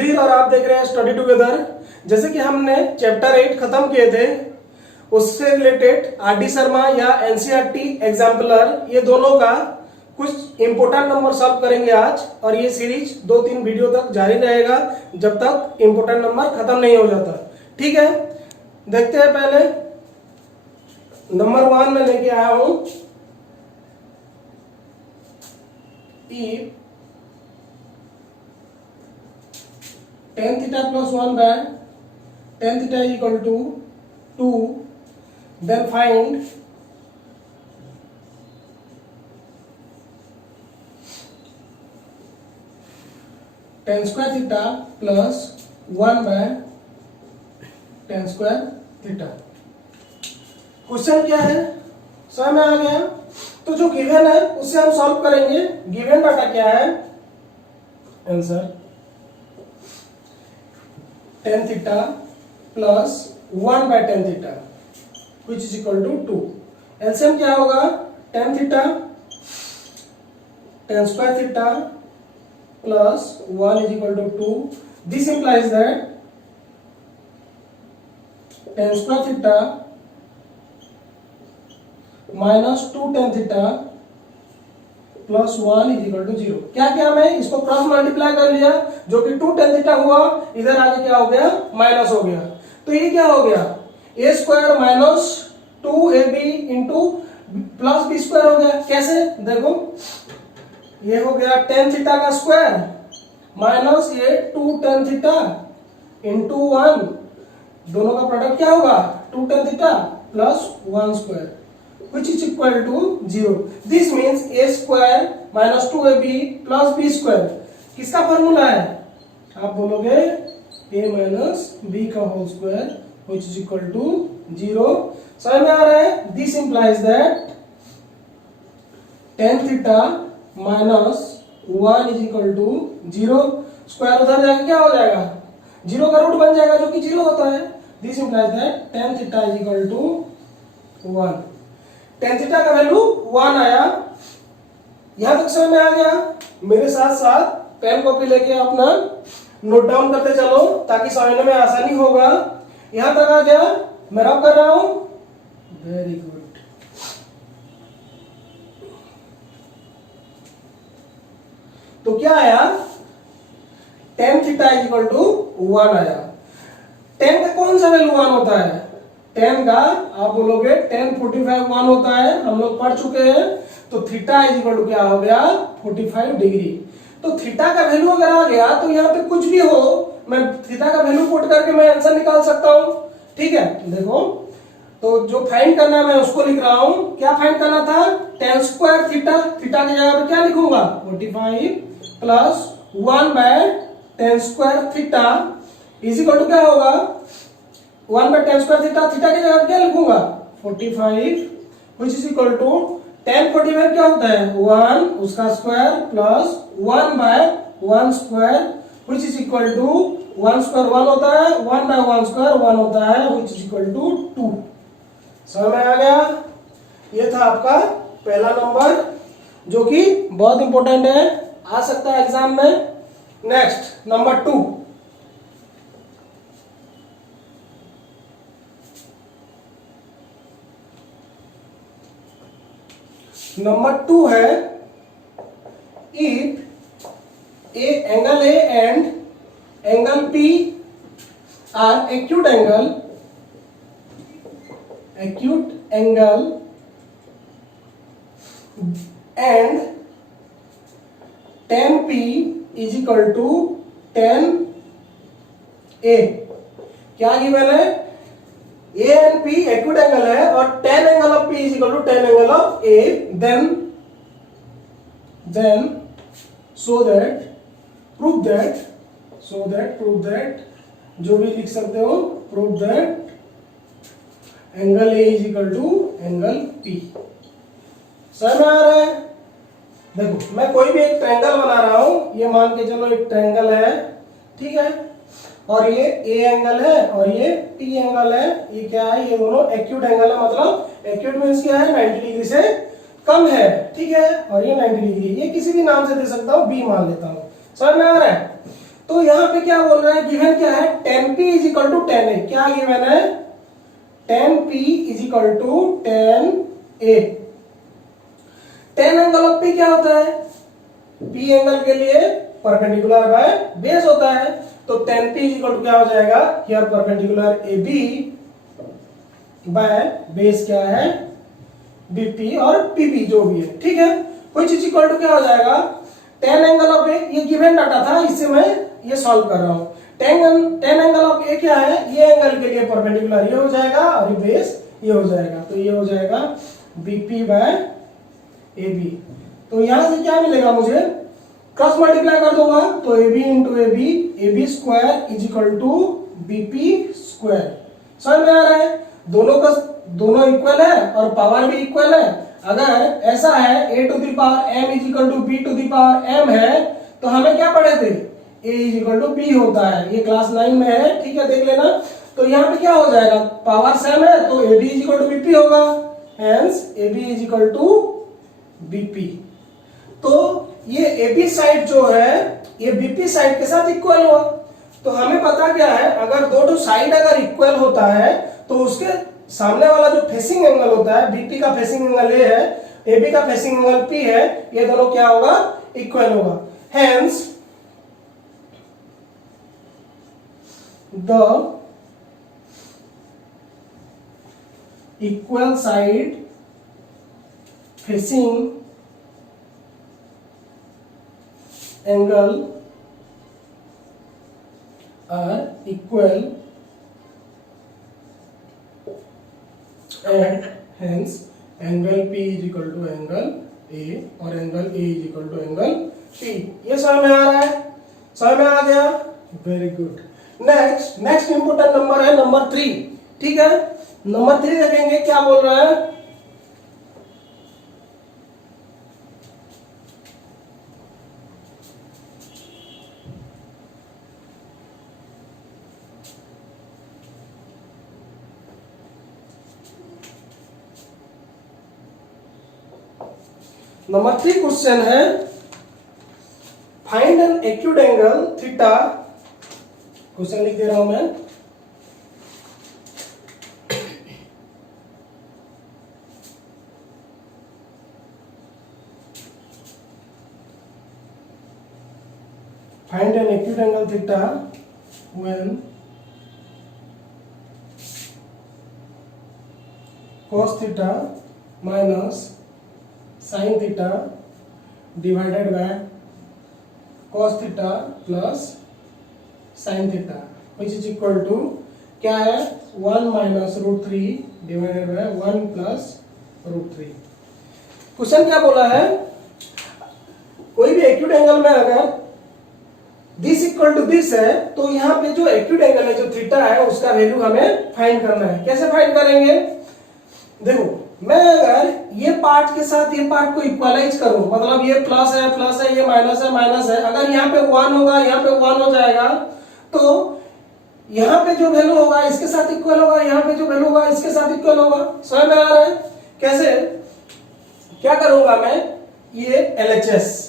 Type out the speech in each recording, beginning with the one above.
सुधीर और आप देख रहे हैं स्टडी टुगेदर। जैसे कि हमने चैप्टर 8 खत्म किए थे, उससे रिलेटेड आर डी शर्मा या एनसीईआरटी एग्जाम्पलर, ये दोनों का कुछ इंपोर्टेंट नंबर सॉल्व करेंगे आज। और ये सीरीज 2-3 वीडियो तक जारी रहेगा जब तक इंपोर्टेंट नंबर खत्म नहीं हो जाता। ठीक है, देखते हैं। पहले नंबर 1 में लेके आया हूं, tan theta plus 1 by tan theta is equal to 2, then find tan square theta plus 1 by tan square theta। Question क्या है, समझ में आ गया? तो जो गिवन है उससे हम सॉल्व करेंगे। गिवन डाटा क्या है? Answer tan theta plus 1 by tan theta which is equal to 2। LCM क्या होगा? tan theta tan square theta plus 1 is equal to 2। This implies that tan square theta minus 2 tan theta plus 1 is equal to 0। क्या किया मैं? इसको cross multiply कर लिया, जो कि 2 tan थीटा हुआ, इधर आगे क्या हो गया? माइनस हो गया। तो ये क्या हो गया? a square minus 2ab into plus b square हो गया। कैसे? देखो, ये हो गया tan थीटा का स्क्वायर माइनस ये 2 tan थीटा इंटू 1, दोनों का प्रोडक्ट क्या होगा? 2 tan theta plus 1 square which is equal to 0। This means a square minus 2ab plus b square किसका फॉर्मूला है? आप बोलोगे a minus b का whole square which is equal to 0। समझ में आ रहा है? This implies that tan theta minus 1 is equal to 0। Square उधर जाके क्या हो जाएगा? 0 का रूट बन जाएगा, जो कि 0 होता है। This implies that tan theta is equal to 1। tan theta का वैल्यू 1 आया। यहां तक समझ में आ गया? मेरे साथ साथ पेन कॉपी लेके अपना नोट डाउन करते चलो ताकि समझने में आसानी होगा। यहां तक आ गया? मैं रब कर रहा हूं। Very good. तो क्या आया? tan theta is equal to 1 आया। tan का कौन सा वैल्यू 1 होता है? tan का आप बोलोगे tan 45 1 होता है, हम लोग पढ़ चुके हैं। तो थीटा इज इक्वल टू क्या हो गया? 45 डिग्री। तो थीटा का वैल्यू अगर आ गया तो यहाँ पे कुछ भी हो, मैं थीटा का वैल्यू पुट करके मैं आंसर निकाल सकता हूँ। ठीक है, देखो, तो जो फाइंड करना है मैं उसको लिख रहा हूँ। क्या फाइंड करना था? tan स्क्वायर थीटा, थीटा की जगह पे क्या लिखूंगा? 45 plus 1 by tan square theta is equal to क्या होगा? 1 by tan square theta, theta की जगह क्या लिखूंगा? 45 which is equal to tan 45 क्या होता है? 1 उसका square plus 1 by 1 square which is equal to 1 square 1 होता है, 1 बाय 1 स्क्वायर 1 होता है which is equal to 2। समझ में आ गया? ये था आपका पहला नंबर, जो कि बहुत इंपॉर्टेंट है, आ सकता है एग्जाम में। Next number 2। नंबर 2 है, if angle A and angle P are acute angle and tan p is equal to tan a। क्या गिवन है? A and P acute angle है और tan angle of P is equal to tan angle of A। Then so that prove that जो भी लिख सकते हो, prove that angle A is equal to angle P। समझ में आ रहा है? देखो, मैं कोई भी एक ट्रायंगल बना रहा हूं, ये मान के चलो एक ट्रायंगल है, ठीक है, और ये A एंगल है और ये P एंगल है। ये क्या है? ये दोनों एक्यूट एंगल है। मतलब एक्यूट मींस क्या है? 90 डिग्री से कम है, ठीक है, और ये 90 डिग्री। ये किसी भी नाम से दे सकता हूं, B मान लेता हूं। समझ में आ रहा है? तो यहाँ पे क्या बोल रहा है, गिवन क्या है, tan p is equal to tan a। क्या गिवन है, tan p is equal to tan a। tan angle of p क्या होता है, p एंगल के लिए परपेंडिकुलर बाय बेस होता है, तो tan p is equal to क्या हो जाएगा, here perpendicular ab by base क्या है, bp और pp जो भी है, ठीक है। कुछ इज इक्वल टू क्या हो जाएगा, tan एंगल ऑफ a, ये गिवन डाटा था, इससे मैं ये सॉल्व कर रहा हूं। tan एंगल ऑफ a क्या है, ये एंगल के लिए परपेंडिकुलर ये हो जाएगा और ये बेस ये हो जाएगा, तो ये हो जाएगा bp बाय ab। तो यहां से क्या मिलेगा, मुझे क्रॉस मल्टीप्लाई कर दूंगा, तो ab into ab square is equal to bp square. समझ में आ रहा है, दोनों इक्वल है और पावर भी इक्वल है। अगर ऐसा है a to the power m is equal to b to the power m है, तो हमें क्या पढ़े थे, a is equal to b होता है, ये क्लास 9 में है, ठीक है, देख लेना। तो यहाँ पे क्या हो जाएगा, पावर सेम है तो ab is equal to bp होगा, hence ab is equal to bp। तो ये ab साइड जो है ये bp साइड के साथ इक्वल हुआ। तो हमें पता क्या है, अगर दो साइड अगर इक्वल होता है तो उसके सामने वाला जो फेसिंग एंगल होता है, bp का फेसिंग एंगल a है, ab का फेसिंग एंगल p है, ये दोनों क्या होगा, इक्वल होगा। Hence the equal side facing angle are equal and hence angle P is equal to angle A और angle A is equal to angle P। ये समझ में आ रहा है, समझ में आ गया, very good. Next important number है नंबर 3, ठीक है। नंबर 3 देखेंगे क्या बोल रहा है, नंबर 3 क्वेश्चन है, find an acute angle theta. Question लिख दे रहा हूं मैं, find an acute angle theta when cos theta minus sin theta divided by cos theta plus sin theta which is equal to क्या है, 1 minus root 3 divided by 1 plus root 3। Question क्या बोला है, कोई भी एक्यूट एंगल में अगर this equal to this है, तो यहाँ पे जो एक्यूट एंगल है जो थीटा है उसका वैल्यू हमें फाइंड करना है। कैसे फाइंड करेंगे, देखो मैं अगर ये पार्ट के साथ ये पार्ट को इक्वलाइज करूं, मतलब ये प्लस है, ये माइनस है, अगर यहाँ पे 1 होगा, यहाँ पे 1 हो जाएगा, तो यहाँ पे जो वैल्यू होगा इसके साथ इक्वल होगा, यहाँ पे जो वैल्यू होगा इसके साथ इक्वल होगा। समझ में आ रहा है, कैसे, क्या करूंगा मैं, ये LHS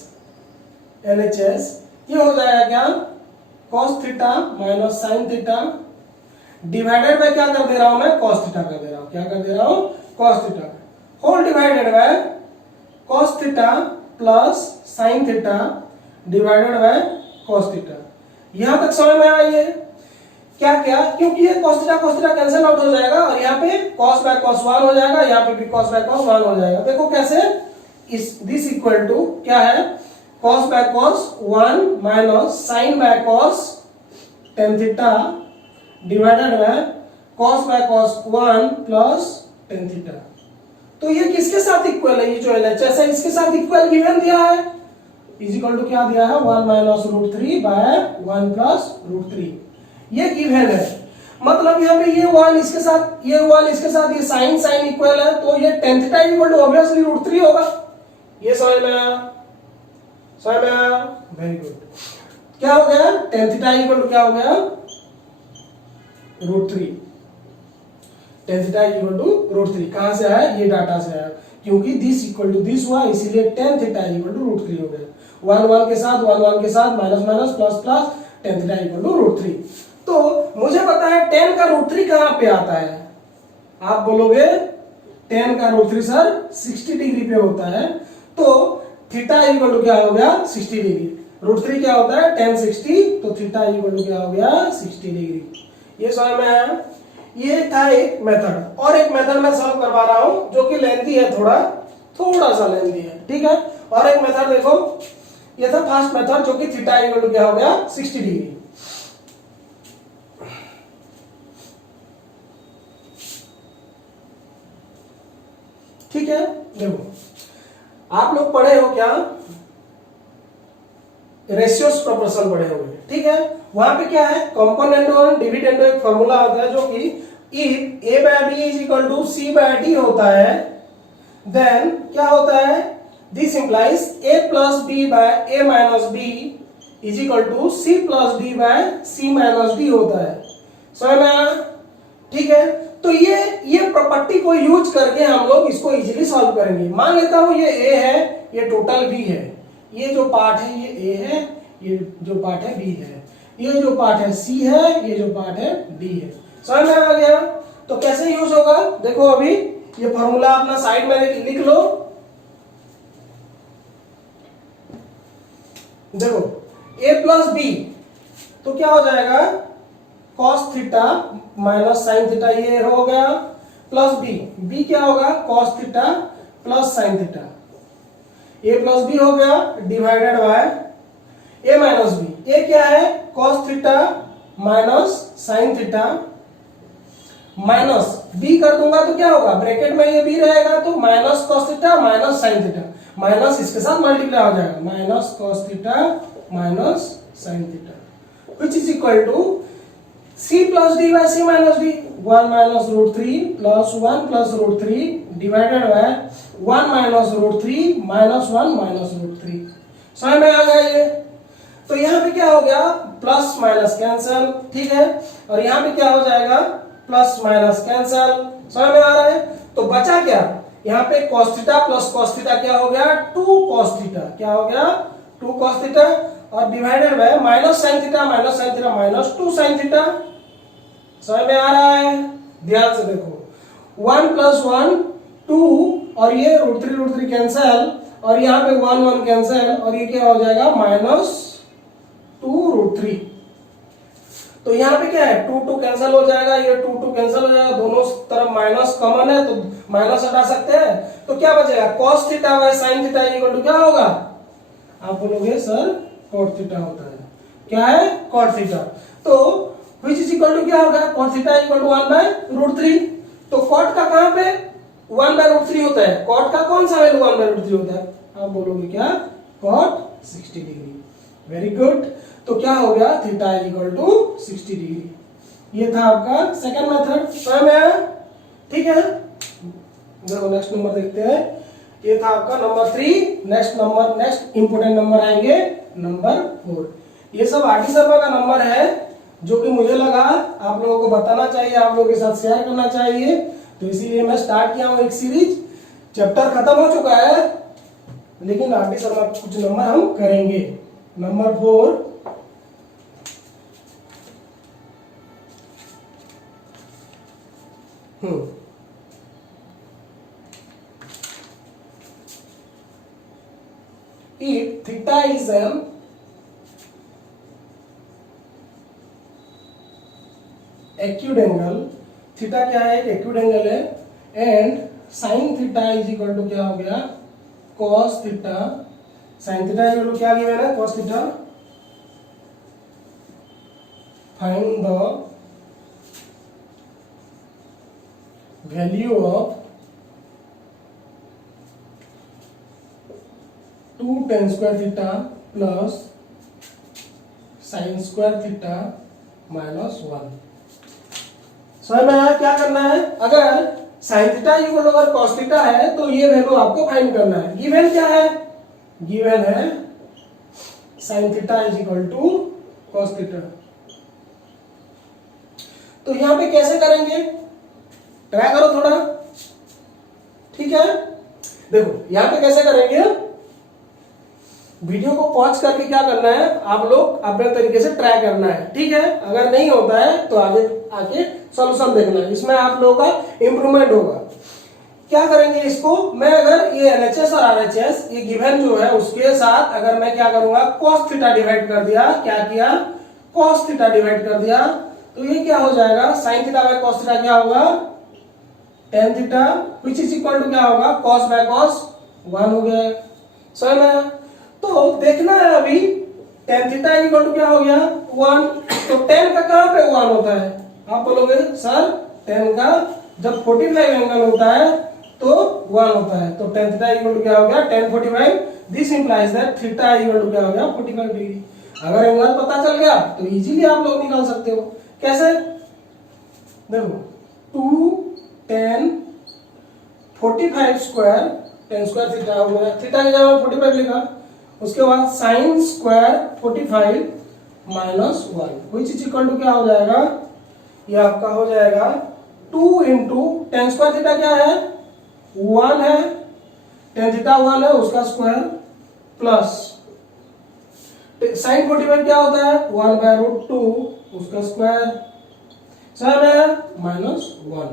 ये हो जाएगा क्या, cos theta minus sin theta divided bye क्या कर दे रहा हूं मैं, cos थीटा कर दे रहा हूं, क्या कर दे रहा हूं, cos theta whole divided by cos theta plus sin theta divided by cos theta. यहां तक समझ में आइए, क्या क्या, क्योंकि ये cos थीटा कैंसिल आउट हो जाएगा और यहाँ पे cos बाय cos 1 हो जाएगा, यहाँ पे भी cos बाय cos 1 हो जाएगा। देखो कैसे, इस दिस इक्वल टू क्या है, cos by cos 1 minus sin by cos tan theta divided by cos by cos 1 plus tan theta. तो ये किसके साथ इक्वल है, ये जो LHS है इसके साथ इक्वल गिवन दिया है, इज इक्वल टू क्या दिया है, 1 minus root 3 by 1 plus root 3, ये गिवन है। मतलब यहाँ पे ये 1 इसके साथ, ये 1 इसके साथ, ये sin इक्वल है, तो ये tan theta equal to obviously root 3 होगा। ये समझ में आया, समझ में आया, वेरी गुड। क्या हो गया, tan थीटा इक्वल टू क्या हो गया, root 3, tan theta equal to root 3। कहां से आया, ये डाटा से आया, क्योंकि दिस इक्वल टू दिस हुआ इसीलिए tan theta equal to root 3 हो गया। 1 1 के साथ minus plus plus tan theta equal to √3। तो मुझे पता है tan का √3 कहां पे आता है, आप बोलोगे tan का √3 सर 60 डिग्री पे होता है, तो थीटा इक्वल टू क्या हो गया 60 डिग्री। √3 क्या होता है tan 60, तो थीटा इक्वल टू क्या हो गया 60 डिग्री। ये समझ में आया। ये था एक मेथड, और एक मेथड मैं सॉल्व करवा रहा हूं जो कि लेंथी है, थोड़ा सा लेंथी है, ठीक है। और एक मेथड देखो, ये था फर्स्ट मेथड जो कि थीटा इक्वल टू क्या हो गया 60 डिग्री। ठीक है, देखो आप लोग पढ़े हो क्या, रेशियोस प्रोपोर्शन पढ़े होंगे, ठीक है। वहां पे क्या है, कंपोनेंट और डिविडेंड एक फॉर्मूला होता है जो कि if a by b is equal to c by d होता है, देन क्या होता है, this implies a plus b by a minus b is equal to c plus d by c minus d होता है। समझ में आया, ठीक है। तो ये प्रॉपर्टी को यूज करके हम लोग इसको इजीली सॉल्व करेंगे। मान लेता हूं ये a है, ये टोटल b है, ये जो पार्ट है ये a है, ये जो पार्ट है b है, ये जो पार्ट है c है, ये जो पार्ट है d है। समझ में आ गया। तो कैसे यूज होगा, देखो अभी ये फॉर्मूला अपना साइड में लिख लो। देखो a प्लस b तो क्या हो जाएगा cos theta minus sine theta, ये हो गया, प्लस b क्या होगा cos theta plus sine theta, a plus b हो गया divided by a minus b। a क्या है cos theta minus sine theta, minus b कर दूंगा तो क्या होगा, ब्रैकेट में ये b रहेगा तो minus cos theta minus sine theta, minus इसके साथ मल्टीप्लाई हो जाएगा, minus cos theta minus sine theta, which is equal to c plus d by c minus d, 1 minus √3 plus 1 plus √3 divided by 1 minus √3 minus 1 minus √3। समझ में आ गया ये। तो यहाँ पे क्या हो गया, प्लस माइनस कैंसल, ठीक है, और यहाँ पे क्या हो जाएगा प्लस माइनस कैंसल। समझ में आ रहा है। तो बचा क्या, यहाँ पे cos theta plus cos theta क्या हो गया 2 cos थीटा, क्या हो गया 2 cos थीटा, और divided by minus sine theta minus 2 sign theta. समझ में आ रहा है, ध्यान से देखो 1 प्लस 1 2, और ये √3 कैंसल, और यहाँ पे 1 1 कैंसल, और ये क्या हो जाएगा माइनस 2 √3। तो यहाँ पे क्या है 2 2 कैंसल हो जाएगा, ये 2 2 कैंसल हो जाएगा, दोनों तरफ माइनस कॉमन है तो माइनस हटा सकते हैं, तो क्या बचेगा cos theta by sin theta equal to क्या होगा, आप बोलोगे सर cot थीटा होता है, क्या है cot थीटा। तो which is equal to क्या होगा cot theta equal to 1 by √3। तो cot का कहां पे 1 बाय √3 होता है, cot का कौन सा वैल्यू 1 बाय √3 होता है, आप बोलोगे क्या cot 60 डिग्री। Very good. तो क्या हो गया थीटा इक्वल टू 60 डिग्री। ये था आपका सेकंड मेथड, समझ में आया, ठीक है। देखो नेक्स्ट नंबर देखते हैं, ये था आपका नंबर 3। नेक्स्ट इंपोर्टेंट नंबर आएंगे नंबर 4। ये सब आरटी शर्मा का नंबर है जो कि मुझे लगा आप लोगों को बताना चाहिए, आप लोगों के साथ शेयर करना चाहिए, तो इसीलिए मैं स्टार्ट किया हूं एक सीरीज। चैप्टर खत्म हो चुका है लेकिन आरटी शर्मा कुछ नंबर हम करेंगे। Number 4, if theta is an acute angle, theta क्या है एक एक्यूट एंगल है, and sine theta is equal to क्या हो गया cos theta, sine theta equal to क्या गिवन है cos theta, find the value of 2 tan square theta plus sine square theta minus 1। समझ में आया क्या करना है, अगर साइन थीटा इक्वल टू अगर cos थीटा है तो ये वैल्यू आपको फाइंड करना है। गिवन क्या है, गिवन है sine theta is equal to cos theta. तो यहां पे कैसे करेंगे, ट्राई करो थोड़ा, ठीक है। देखो यहां पे कैसे करेंगे, वीडियो को पॉज करके क्या करना है, आप लोग अपने तरीके से ट्राई करना है, ठीक है। अगर नहीं होता है तो आगे आके सॉल्यूशन देखना है, इसमें आप लोगों का इंप्रूवमेंट होगा। क्या करेंगे इसको, मैं अगर ये एलएचएस और आरएचएस ये गिवन जो है उसके साथ अगर मैं क्या करूंगा, cos थीटा डिवाइड कर दिया, क्या किया, cos थीटा डिवाइड कर दिया, तो ये क्या हो जाएगा, sin theta by cos theta क्या होगा, tan theta, which is equal to क्या होगा, cos बाय cos 1 हो गया। समझ में आया? तो देखना है अभी tan थीटा इक्वल टू क्या हो गया 1, तो tan का कहां पे 1 होता है, आप बोलोगे सर tan का जब 45 एंगल होता है तो 1 होता है, तो tan थीटा इक्वल टू क्या हो गया tan 45, this implies that theta equal to क्या हो गया 45 डिग्री। अगर एंगल पता चल गया तो इजीली आप लोग निकाल सकते हो। कैसे, देखो 2 tan 45 square, tan square theta हो गया, थीटा की जगह 45 लिखा, उसके बाद sin square 45 minus 1 which is equal to क्या हो जाएगा, ये आपका हो जाएगा 2 इंटू tan स्क्वायर थीटा क्या है 1 है, tan थीटा 1 है उसका स्क्वायर, प्लस sin 45 क्या होता है 1 बाय रूट 2 उसका स्क्वायर, समझ में, माइनस 1।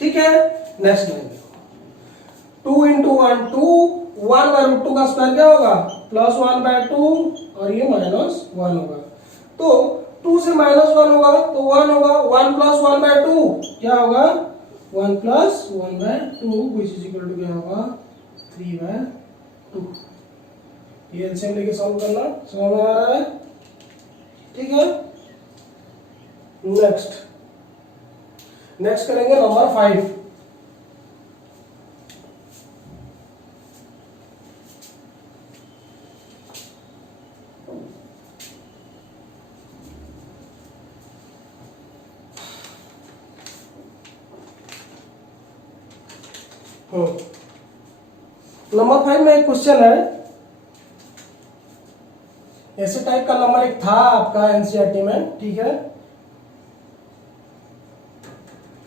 ठीक है, next line 2 into 1 2, 1 by root 2 का स्क्वायर क्या होगा प्लस 1 बाय 2 और ये माइनस 1 होगा, तो 2 से माइनस 1 होगा तो 1 होगा, 1 प्लस 1 बाय 2 क्या होगा 1 plus 1 by 2 which is equal to क्या होगा 3 बाय 2। ये एलसीएम लेके सॉल्व करना, समझ में आ रहा है, ठीक है। नेक्स्ट करेंगे नंबर 5। नंबर 5 में एक क्वेश्चन है, ऐसे टाइप का नंबर एक था आपका एनसीईआरटी में, ठीक है।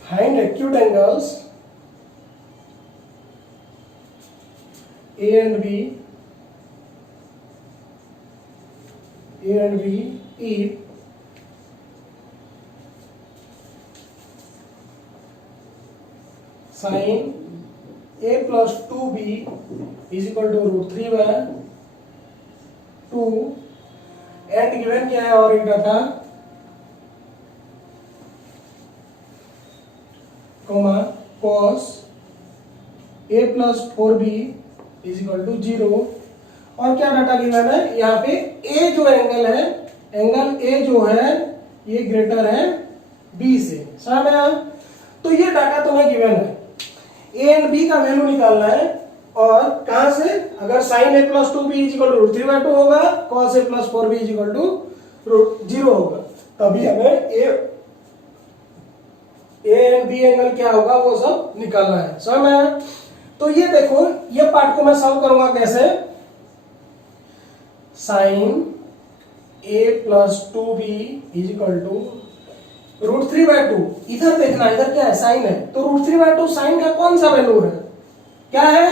Find acute angles A and B if sine a plus 2b is equal to root 3 by 2 and given क्या है और एक data comma cos a plus 4b is equal to 0 और क्या डाटा गिवन है यहाँ पे a जो एंगल है, एंगल a जो है ये ग्रेटर है b से, समझ में आया? तो ये डाटा तुम्हें गिवन है, ए एंड बी का वैल्यू निकालना है, और कहां से, अगर sin a plus 2b is equal to root 3 by 2 होगा, cos a plus 4b is equal to root 0 होगा, तभी हमें ए एंड बी एंगल क्या होगा वो सब निकालना है, समझ में आया? तो ये देखो, ये पार्ट को मैं सॉल्व करूंगा कैसे, sin a plus 2b is equal to root 3 by 2, इधर देखना, इधर क्या है साइन है, तो रूट 3 बाय 2 साइन का कौन सा वैल्यू है, क्या है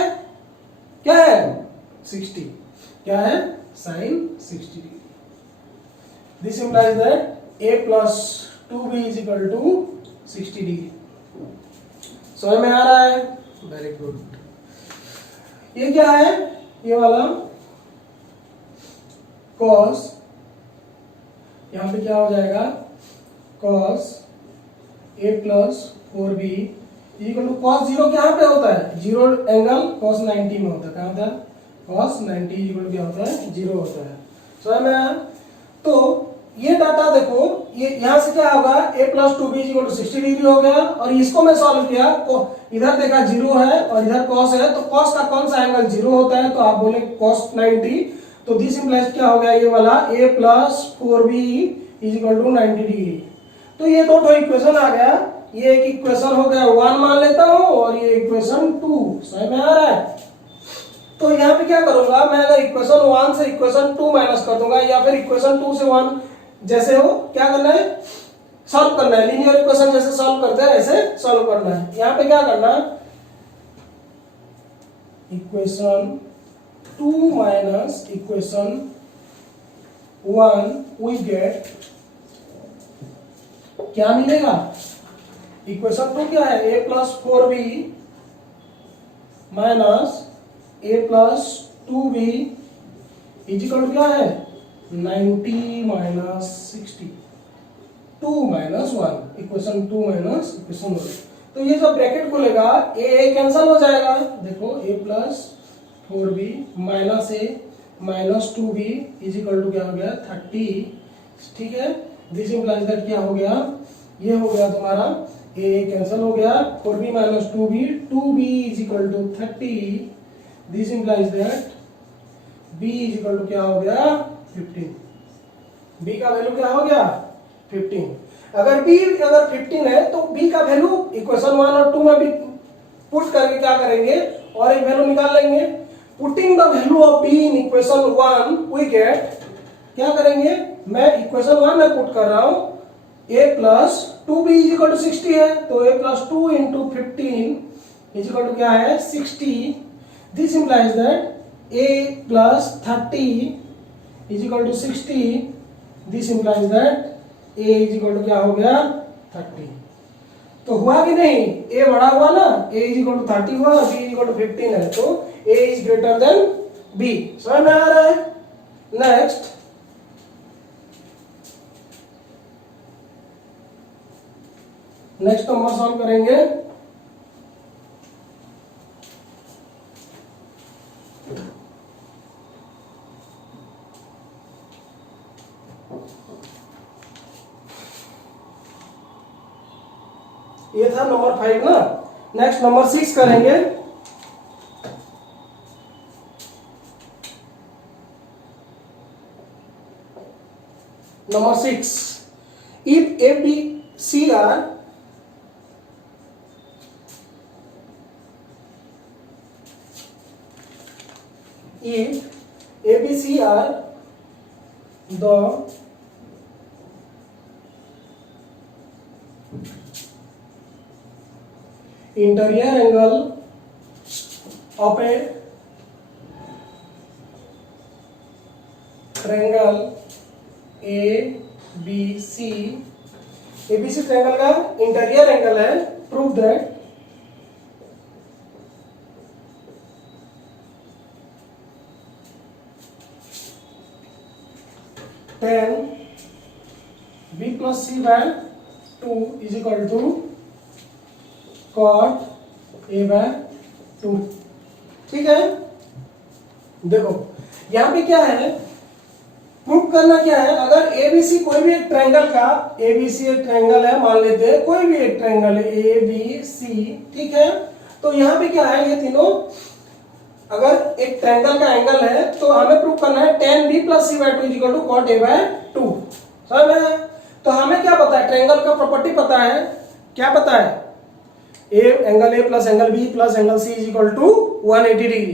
60, क्या है sine 60 degree. This implies that a plus 2b is equal to 60 degree. समझ में आ रहा है, वेरी गुड। ये क्या है, ये वाला cos, यहां पे क्या हो जाएगा cos a plus 4b equal to cos 0 कहां पे होता है, 0 एंगल cos 90 में होता है, कहां था cos 90 इक्वल टू क्या होता है 0 होता है, समझ में आया? तो ये डाटा देखो, ये यहां से क्या होगा a plus 2b equal to 60 degree हो गया, और इसको मैं सॉल्व किया, इधर देखा 0 है और इधर cos है, तो cos का कौन सा एंगल 0 होता है, तो आप बोले cos 90, तो दिस इंप्लाइज क्या हो गया, ये वाला a plus 4b equal to 90 degree. तो ये दो इक्वेशन आ गया, ये एक इक्वेशन हो गया 1 मान लेता हूं, और ये इक्वेशन 2, समझ में आ रहा है? तो यहाँ पे क्या करूंगा मैं, अगर इक्वेशन 1 से इक्वेशन 2 माइनस कर दूंगा, या फिर इक्वेशन 2 से 1 जैसे हो, क्या करना है सॉल्व करना है, लीनियर इक्वेशन जैसे सॉल्व करते हैं ऐसे सॉल्व करना है। यहाँ पे क्या करना, equation 2 minus equation 1 we get क्या मिलेगा? इक्वेशन 2 क्या है? a plus 4b minus a plus 2b is equal to क्या है? 90 minus 60, 2 minus 1, equation 2 minus equation 1। तो ये जो ब्रैकेट खुलेगा a कैंसिल हो जाएगा, देखो a plus 4b minus a minus 2b is equal to क्या हो गया? 30। ठीक है, दिस इंप्लाइज दैट क्या हो गया? ये हो गया तुम्हारा a कैंसिल हो गया, 4b minus 2b is equal to 30। This implies that b is equal to क्या हो गया? 15। b का वैल्यू क्या हो गया? 15। अगर b अगर 15 है तो b का वैल्यू इक्वेशन 1 और 2 में भी पुट करके क्या करेंगे और एक वैल्यू निकाल लेंगे। Putting the value of b in equation 1 we get, क्या करेंगे? मैं इक्वेशन 1 में पुट कर रहा हूं a plus 2b is equal to 60 है, तो a plus 2 into 15 is equal to क्या है? 60। This implies that a plus 30 is equal to 60। This implies that a is equal to क्या हो गया? 30। तो हुआ कि नहीं? a बड़ा हुआ ना, a इज इक्वल टू 30 हुआ, b इज इक्वल टू 15 है, तो a is greater than b। समझ में आ रहा है? नेक्स्ट नंबर सॉल्व करेंगे। ये था नंबर 5 ना। नेक्स्ट नंबर 6 करेंगे। Number 6, if A B C are if ABC are the interior angle of a triangle ABC, ABC triangle का इंटीरियर एंगल है, prove that tan b plus c by 2 is equal to cot a by 2। ठीक है, देखो यहाँ पे क्या है, proof करना क्या है? अगर एबीसी कोई भी एक ट्रायंगल का, एबीसी एक ट्रायंगल है मान लेते हैं, कोई भी एक ट्रायंगल है एबीसी, ठीक है, तो यहाँ पे क्या है, ये तीनों अगर एक ट्रायंगल का एंगल है तो हमें प्रूफ करना है tan b plus c by 2 is equal to cot a by 2। समझ में? तो हमें क्या पता है? ट्रायंगल का प्रॉपर्टी पता है। क्या पता है? Angle a plus angle b plus angle c is equal to 180 degree.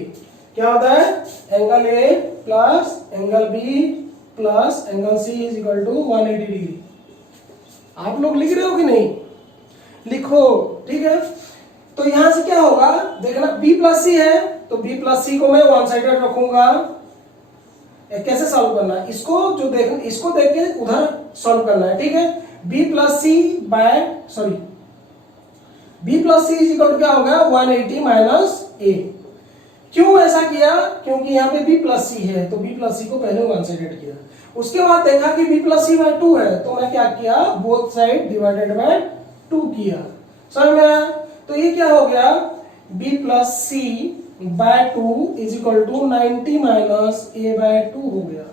क्या होता है? Angle a plus angle b plus angle c is equal to 180 degree. आप लोग लिख रहे हो कि नहीं? लिखो, ठीक है। तो यहां से क्या होगा देखना, b प्लस सी है तो b प्लस सी को मैं वन साइडेड रखूंगा। कैसे सॉल्व करना है इसको, जो इसको देख के उधर सॉल्व करना है, ठीक है। b plus C by b plus C is equal to क्या होगा? 180 माइनस a। क्यों ऐसा किया? क्योंकि यहाँ पे b प्लस सी है तो b प्लस सी को पहले वन साइडेड किया, उसके बाद देखा कि b प्लस सी बाय 2 है तो मैं क्या किया? बोथ साइड डिवाइडेड बाय 2 किया। समझ में आया? तो ये क्या हो गया? b plus C by 2 is equal to 90 minus a by 2 हो गया।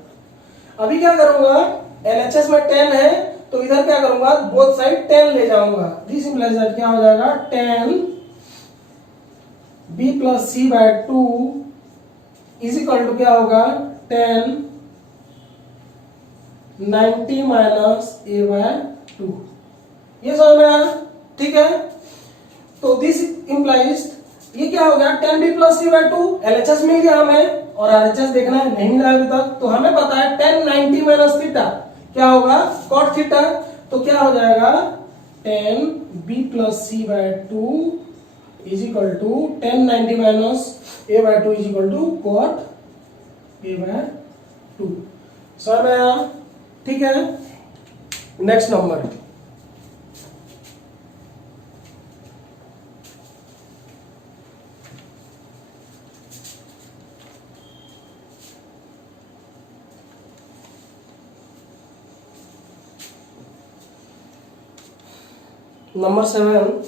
अभी क्या करूंगा? LHS में 10 है तो इधर क्या करूंगा? बोथ साइड 10 ले जाऊंगा। दिस इंप्लाइज दैट क्या हो जाएगा? 10 b plus C by 2 is equal to क्या होगा? 10 90 माइनस a बाय 2। ये समझ में आया? ठीक है। तो दिस इंप्लाइज ये क्या हो गया? 10b plus C by 2। LHS मिल गया हमें और RHS देखना है, नहीं मिला अभी तक। तो हमें पता है 10 90 माइनस थीटा क्या होगा? cot theta. तो क्या हो जाएगा? 10b plus C by 2 is equal to 10 90 minus a by 2 is equal to cot a/2 समझ में आया? ठीक है, नेक्स्ट नंबर नंबर 7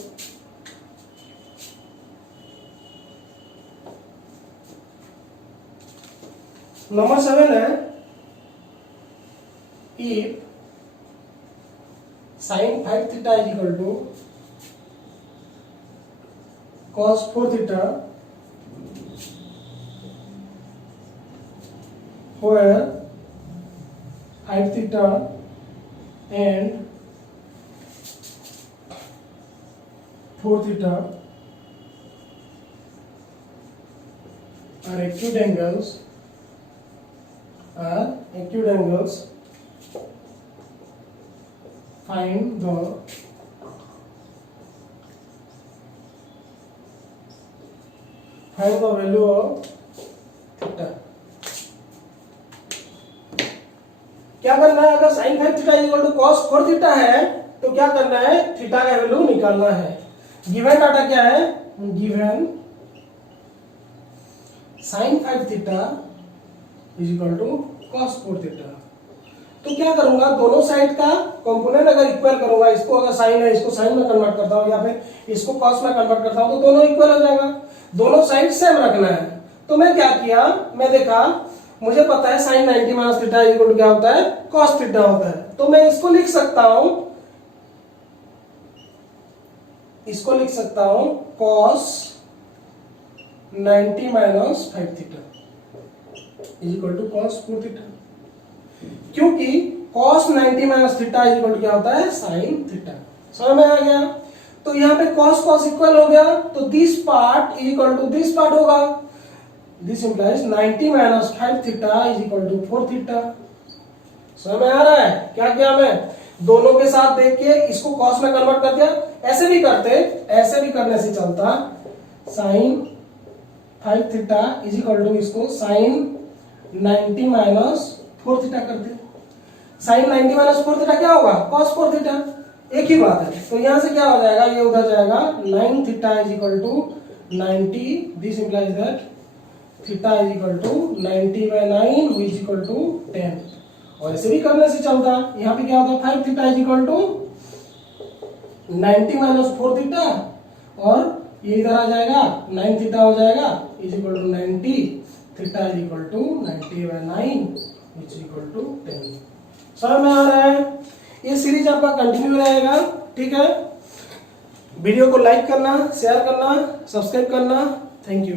नंबर 7 है if sin 5 theta is equal to cos 4 theta where 5 theta and 4 theta are acute angles find the value of theta। क्या करना है? अगर sin 5 theta equal to cos 4 theta है तो क्या करना है? थीटा का वैल्यू निकालना है। गिवन डाटा क्या है? Given sin 5 theta is equal to cos 4 theta. तो क्या करूंगा? दोनों साइड का कंपोनेंट अगर इक्वल करूंगा, इसको अगर साइन है इसको साइन में कन्वर्ट करता हूं या फिर इसको कॉस में कन्वर्ट करता हूं तो दोनों इक्वल हो जाएगा। दोनों साइड सेम रखना है। तो मैं क्या किया, मैं देखा मुझे पता है sine 90 minus theta equal to क्या होता है? कॉस थीटा होता है। तो मैं इसको लिख सकता हूं, cos 90 minus 5 theta is equal to cos 4 theta, क्योंकि cos 90 minus theta is equal to क्या होता है? Sine theta. समझ में आ गया? तो यहाँ पे cos cos इक्वल हो गया, तो this part is equal to this part होगा। This implies 90 minus 5 theta is equal to 4 theta. समझ में आ रहा है? क्या किया मैं? दोनों के साथ देख के इसको cos में कन्वर्ट कर दिया। ऐसे भी करने से चलता, sine 5 theta is equal to इसको साइन 90 माइनस 4 थीटा करते। साइन 90 माइनस 4 थीटा क्या होगा? cos 4 theta. एक ही बात है। तो यहां से क्या हो जाएगा? ये उधर जाएगा, 9 theta is equal to 90, this implies that theta is equal to 90 by 9 which is equal to 10। और ऐसे भी करने से चलता, यहां पे क्या होता? 5 theta is equal to 90 minus 4 theta और ये इधर आ जाएगा 9 थीटा हो जाएगा is equal to 90, theta is equal to 90 by 9 which is equal to 10। समझ में आ रहा है? ये सीरीज आपका कंटिन्यू रहेगा। ठीक है, वीडियो को लाइक करना, शेयर करना, सब्सक्राइब करना। Thank you.